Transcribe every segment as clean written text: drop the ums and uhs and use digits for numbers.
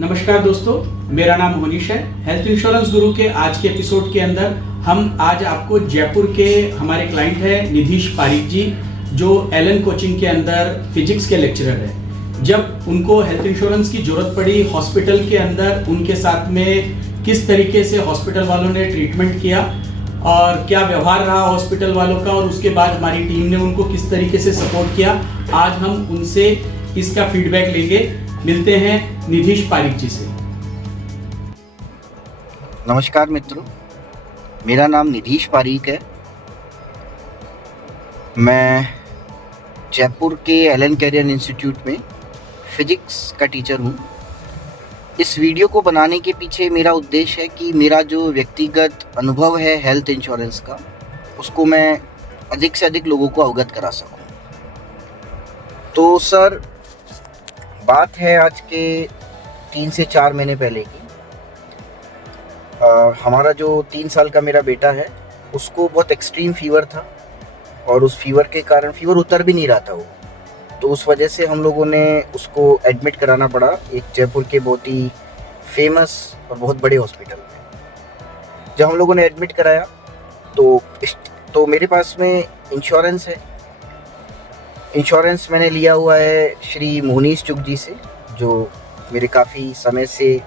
नमस्कार दोस्तों, मेरा नाम मोनीश है। हेल्थ इंश्योरेंस गुरु के आज के एपिसोड के अंदर हम आज आपको जयपुर के हमारे क्लाइंट हैं निधीश पारिक जी, जो एलन कोचिंग के अंदर फिजिक्स के लेक्चरर है। जब उनको हेल्थ इंश्योरेंस की जरूरत पड़ी हॉस्पिटल के अंदर, उनके साथ में किस तरीके से हॉस्पिटल वालों ने ट्रीटमेंट किया और क्या व्यवहार रहा हॉस्पिटल वालों का, और उसके बाद हमारी टीम ने उनको किस तरीके से सपोर्ट किया, आज हम उनसे इसका फीडबैक लेंगे। मिलते हैं निधीश पारिक जी से। नमस्कार मित्रों, मेरा नाम निधीश पारिक है। मैं जयपुर के एलन कैरियर इंस्टीट्यूट में फिजिक्स का टीचर हूँ। इस वीडियो को बनाने के पीछे मेरा उद्देश्य है कि मेरा जो व्यक्तिगत अनुभव है हेल्थ इंश्योरेंस का, उसको मैं अधिक से अधिक लोगों को अवगत करा सकूँ। तो सर, बात है आज के 3 से 4 महीने पहले की। हमारा जो 3 साल का मेरा बेटा है, उसको बहुत एक्सट्रीम फीवर था और उस फीवर के कारण फीवर उतर भी नहीं रहा था वो, तो उस वजह से हम लोगों ने उसको एडमिट कराना पड़ा एक जयपुर के बहुत ही फेमस और बहुत बड़े हॉस्पिटल में। जब हम लोगों ने एडमिट कराया तो मेरे पास में इंश्योरेंस है। इंश्योरेंस मैंने लिया हुआ है श्री मोनीश चुग जी से, जो मेरे काफ़ी समय से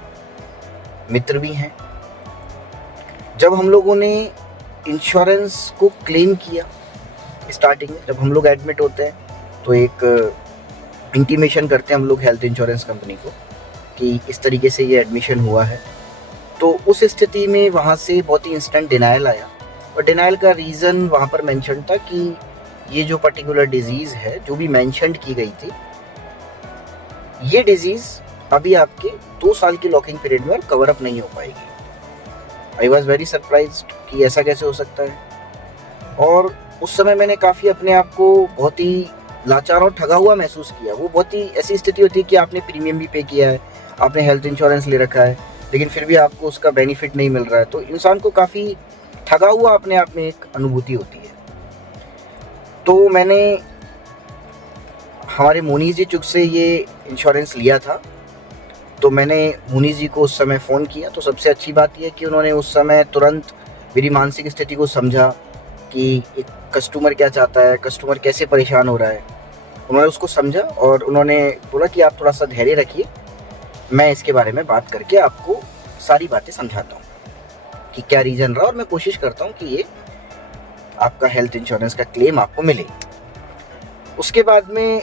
मित्र भी हैं। जब हम लोगों ने इंश्योरेंस को क्लेम किया, स्टार्टिंग में जब हम लोग एडमिट होते हैं तो एक इंटीमेशन करते हैं हम लोग हेल्थ इंश्योरेंस कंपनी को कि इस तरीके से ये एडमिशन हुआ है। तो उस स्थिति में वहाँ से बहुत ही इंस्टेंट डिनायल आया, और डिनायल का रीज़न वहाँ पर मेंशन था कि ये जो पर्टिकुलर डिजीज़ है जो भी मेंशन की गई थी, ये डिजीज़ अभी आपके 2 साल की लॉकिंग पीरियड में कवर अप नहीं हो पाएगी। आई वॉज वेरी सरप्राइज्ड कि ऐसा कैसे हो सकता है। और उस समय मैंने काफ़ी अपने आप को बहुत ही लाचार और ठगा हुआ महसूस किया। वो बहुत ही ऐसी स्थिति होती है कि आपने प्रीमियम भी पे किया है, आपने हेल्थ इंश्योरेंस ले रखा है, लेकिन फिर भी आपको उसका बेनिफिट नहीं मिल रहा है, तो इंसान को काफ़ी ठगा हुआ अपने आप में एक अनुभूति होती है। तो मैंने हमारे मोनीश जी चुग से ये इंश्योरेंस लिया था। तो मैंने मोनीश जी को उस समय फ़ोन किया। तो सबसे अच्छी बात यह कि उन्होंने उस समय तुरंत मेरी मानसिक स्थिति को समझा कि एक कस्टमर क्या चाहता है, कस्टमर कैसे परेशान हो रहा है। उन्होंने उसको समझा और उन्होंने बोला कि आप थोड़ा सा धैर्य रखिए, मैं इसके बारे में बात करके आपको सारी बातें समझाता हूँ कि क्या रीज़न रहा, और मैं कोशिश करता हूँ कि ये आपका हेल्थ इंश्योरेंस का क्लेम आपको मिले। उसके बाद में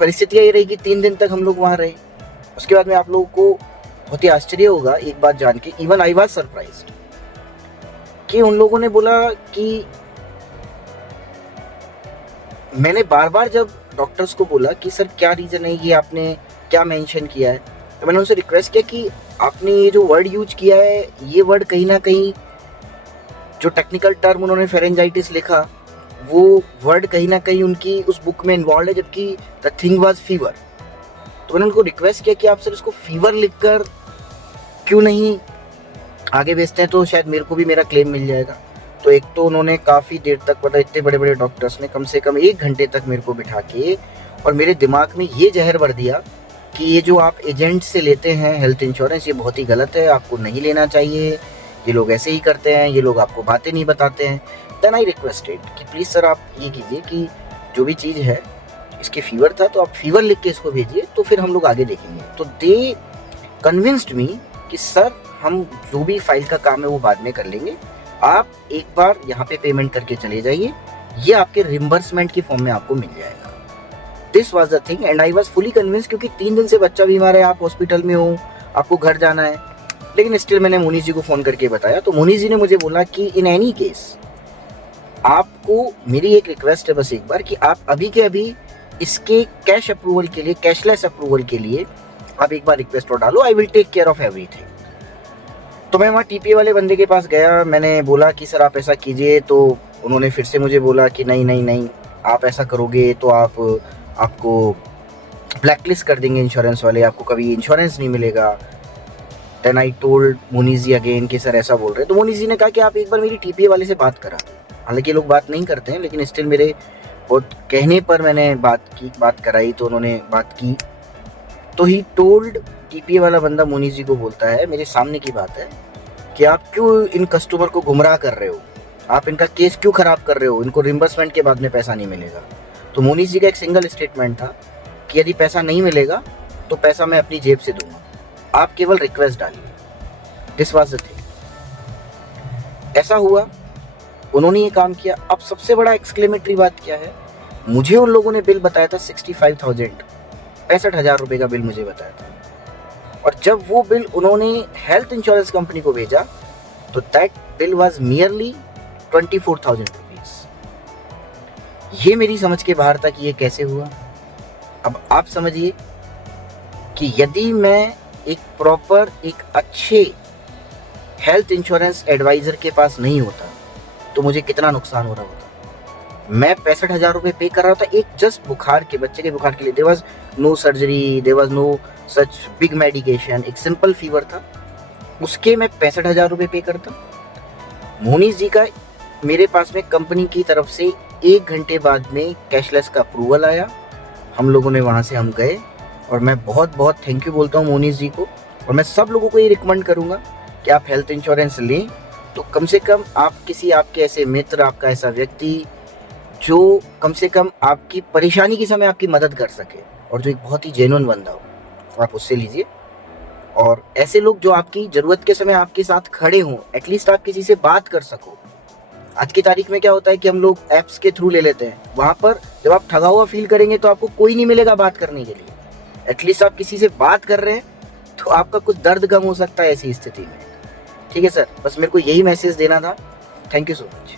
परिस्थितियाँ ये रही कि 3 दिन तक हम लोग वहाँ रहे। उसके बाद में आप लोगों को बहुत ही आश्चर्य होगा एक बात जान के, इवन आई वाज सरप्राइज्ड, कि उन लोगों ने बोला कि मैंने बार बार जब डॉक्टर्स को बोला कि सर क्या रीज़न है, ये आपने क्या मेंशन किया है, तो मैंने उनसे रिक्वेस्ट किया कि आपने ये जो वर्ड यूज किया है, ये वर्ड कहीं ना कहीं जो टेक्निकल टर्म उन्होंने फेरेंजाइटिस लिखा, वो वर्ड कहीं ना कहीं उनकी उस बुक में इन्वॉल्व है, जबकि द थिंग वाज फीवर। तो मैंने उनको रिक्वेस्ट किया कि आप सर इसको फीवर लिखकर क्यों नहीं आगे भेजते हैं, तो शायद मेरे को भी मेरा क्लेम मिल जाएगा। तो एक तो उन्होंने काफ़ी देर तक, पता इतने बड़े बड़े डॉक्टर्स ने कम से कम 1 घंटे तक मेरे को बिठा के और मेरे दिमाग में ये जहर भर दिया कि ये जो आप एजेंट से लेते हैं हेल्थ इंश्योरेंस, ये बहुत ही गलत है, आपको नहीं लेना चाहिए, ये लोग ऐसे ही करते हैं, ये लोग आपको बातें नहीं बताते हैं। देन आई रिक्वेस्टेड कि प्लीज़ सर आप ये कीजिए कि जो भी चीज़ है, इसके फीवर था तो आप फीवर लिख के इसको भेजिए, तो फिर हम लोग आगे देखेंगे। तो दे कन्विंस्ड मी कि सर हम जो भी फाइल का काम है वो बाद में कर लेंगे, आप एक बार यहाँ पे पेमेंट करके चले जाइए, ये आपके रिम्बर्समेंट की फॉर्म में आपको मिल जाएगा। This was the thing and I was fully convince, क्योंकि 3 दिन से बच्चा बीमार है, आप हॉस्पिटल में हो, आपको घर जाना है। लेकिन स्टिल मैंने मोनीश जी को फ़ोन करके बताया, तो मोनीश जी ने मुझे बोला कि इन एनी केस आपको मेरी एक रिक्वेस्ट है बस एक बार, कि आप अभी के अभी इसके कैश अप्रूवल के लिए, कैशलेस अप्रूवल के लिए आप एक बार रिक्वेस्ट और डालो, I will take care of everything. तो मैं वहाँ टीपीए वाले बंदे के पास गया, मैंने बोला कि सर आप ऐसा कीजिए, तो उन्होंने फिर से मुझे बोला कि नहीं नहीं नहीं, आप ऐसा करोगे तो आपको ब्लैकलिस्ट कर देंगे इंश्योरेंस वाले, आपको कभी इंश्योरेंस नहीं मिलेगा। Then I told Monish ji again कि सर ऐसा बोल रहे हैं। तो मोनीश जी ने कहा कि आप एक बार मेरी टीपीए वाले से बात करा। हालांकि लोग बात नहीं करते हैं, लेकिन स्टिल मेरे बहुत कहने पर मैंने बात कराई, तो उन्होंने बात की। तो ही टोल्ड, टीपीए वाला बंदा मोनीश जी को बोलता है, मेरे सामने की बात है, कि आप क्यों इन कस्टमर को गुमराह कर रहे हो, आप इनका केस क्यों खराब कर रहे हो, इनको रिम्बर्समेंट के बाद में पैसा नहीं मिलेगा। तो मोनीश जी का एक सिंगल स्टेटमेंट था कि यदि पैसा नहीं मिलेगा तो पैसा मैं अपनी जेब से दूंगा, आप केवल रिक्वेस्ट डालिए। This was the thing. ऐसा हुआ, उन्होंने ये काम किया। अब सबसे बड़ा एक्सक्लेमेटरी बात क्या है, मुझे उन लोगों ने बिल बताया था 65,000, 65,000 रुपये का बिल मुझे बताया था। और जब वो बिल उन्होंने हेल्थ इंश्योरेंस कंपनी को भेजा तो that bill was merely 24,000 rupees. ये मेरी समझ के बाहर था कि ये कैसे हुआ। अब आप समझिए कि यदि मैं एक प्रॉपर, एक अच्छे हेल्थ इंश्योरेंस एडवाइज़र के पास नहीं होता तो मुझे कितना नुकसान हो रहा होता। मैं 65,000 रुपये पे कर रहा था एक जस्ट बुखार के, बच्चे के बुखार के लिए। There was no surgery, there was no such big medication, एक सिंपल फीवर था, उसके मैं 65,000 रुपये पे करता। मोनीश जी का मेरे पास में कंपनी की तरफ से 1 घंटे बाद में कैशलेस का अप्रूवल आया। हम लोगों ने वहाँ से हम गए और मैं बहुत बहुत थैंक यू बोलता हूँ मोनीश जी को। और मैं सब लोगों को ये रिकमेंड करूँगा कि आप हेल्थ इंश्योरेंस लें तो कम से कम आप किसी आपके ऐसे मित्र, आपका ऐसा व्यक्ति जो कम से कम आपकी परेशानी के समय आपकी मदद कर सके और जो एक बहुत ही जेन्युइन बंदा हो, तो आप उससे लीजिए। और ऐसे लोग जो आपकी ज़रूरत के समय आपके साथ खड़े हों, एटलीस्ट आप किसी से बात कर सको। आज की तारीख में क्या होता है कि हम लोग ऐप्स के थ्रू ले लेते हैं, वहाँ पर जब आप ठगा हुआ फील करेंगे तो आपको कोई नहीं मिलेगा बात करने के लिए। एटलीस्ट आप किसी से बात कर रहे हैं तो आपका कुछ दर्द कम हो सकता है ऐसी स्थिति में। ठीक है सर, बस मेरे को यही मैसेज देना था। Thank you so much.